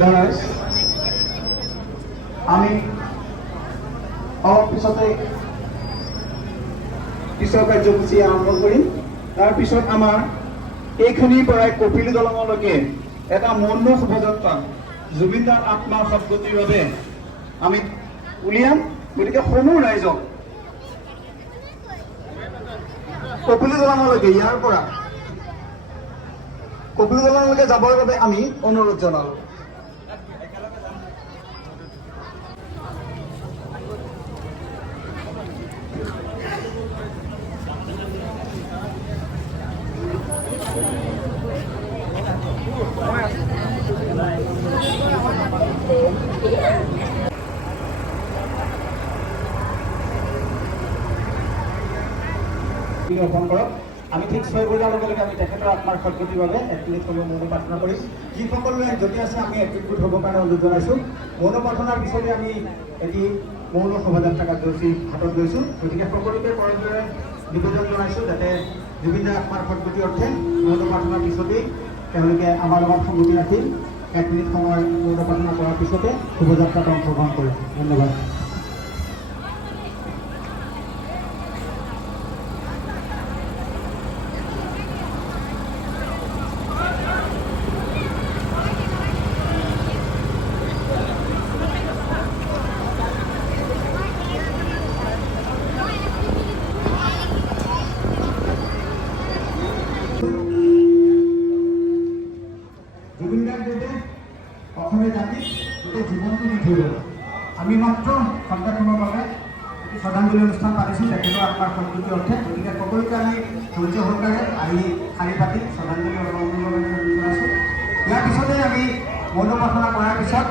Brothers আমি অলপ পিছতে পিছৰ কাৰ্যসূচী আৰম্ভ কৰিম। তাৰপিছত আমাৰ এইখিনিৰ পৰাই কপিলী দলঙলৈকে এটা মৌন শোভাযাত্ৰা জুবিনদাৰ আত্মাৰ সদ্গতিৰ বাবে আমি উলিয়াম। গতিকে সমূহ ৰাইজক কপিলী দলঙলৈকে ইয়াৰ পৰা কপিলী দলঙলৈকে যাবৰ বাবে আমি অনুৰোধ জনাওঁ। আমি ঠিক 6 বজাৰ লগে লগে আমি তেখেতৰ আত্মাৰ সদ্গতিৰ বাবে 1 মিনিট সময় মৌন প্ৰাৰ্থনা কৰিম। যিসকলে যদি আছে আমি একত্ৰিত হ'বৰ কাৰণে অনুৰোধ জনাইছোঁ। মৌন প্ৰাৰ্থনাৰ পিছতে আমি এটি মৌন শোভাযাত্ৰা কাৰ্যসূচী হাতত লৈছোঁ। গতিকে সকলোকে কৰজোৰে নিবেদন জনাইছোঁ যাতে জুবিনদাৰ আত্মাৰ সদ্গতিৰ অৰ্থে মৌন প্ৰাৰ্থনাৰ পিছতেই তেওঁলোকে আমাৰ লগত সংগতি ৰাখি 1 মিনিট সময় মৌন প্ৰাৰ্থনা কৰাৰ পিছতে শোভাযাত্ৰাত অংশগ্ৰহণ কৰে। ধন্যবাদ। জুবিনদাৰ দেৱে অসমীয়া জাতিক গোটেই জীৱনটো দি থৈ গ'ল। আমি মাত্ৰ সন্তানখনৰ বাবে শ্ৰদ্ধাঞ্জলি অনুষ্ঠান পাতিছোঁ তেখেতৰ আত্মাৰ সদ্গতিৰ অৰ্থে। গতিকে সকলোকে আমি ধৈৰ্য সহকাৰে আহি শাৰী পাতি শ্ৰদ্ধাঞ্জলি অৰ্পণ জনাইছোঁ। ইয়াৰ পিছতে আমি মৌন প্ৰাৰ্থনা কৰাৰ পিছত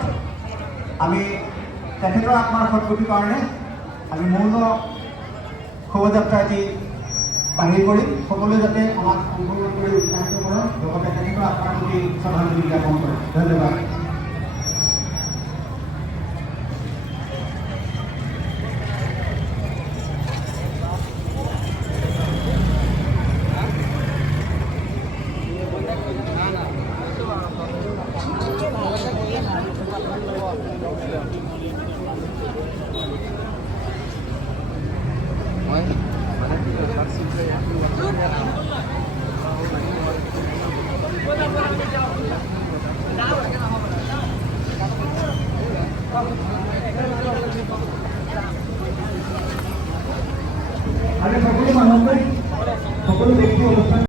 আমি তেখেতৰ আত্মাৰ সদ্গতিৰ কাৰণে আমি মৌন শোভাযাত্ৰা এটি বাহিৰ কৰি সকলোৱে যাতে আমাক অংশগ্ৰহণ কৰি উৎসাহিত কৰক, লগতে তেখেতৰ আত্মাৰ প্ৰতি শ্ৰদ্ধাঞ্জলি জ্ঞাপন কৰে। ধন্যবাদ। আমি সকলো মানুহকে সকলো ব্যক্তি অনুষ্ঠান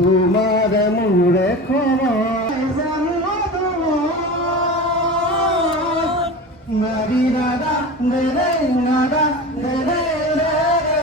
তোমাৰ মুৰে নাৰী নাদা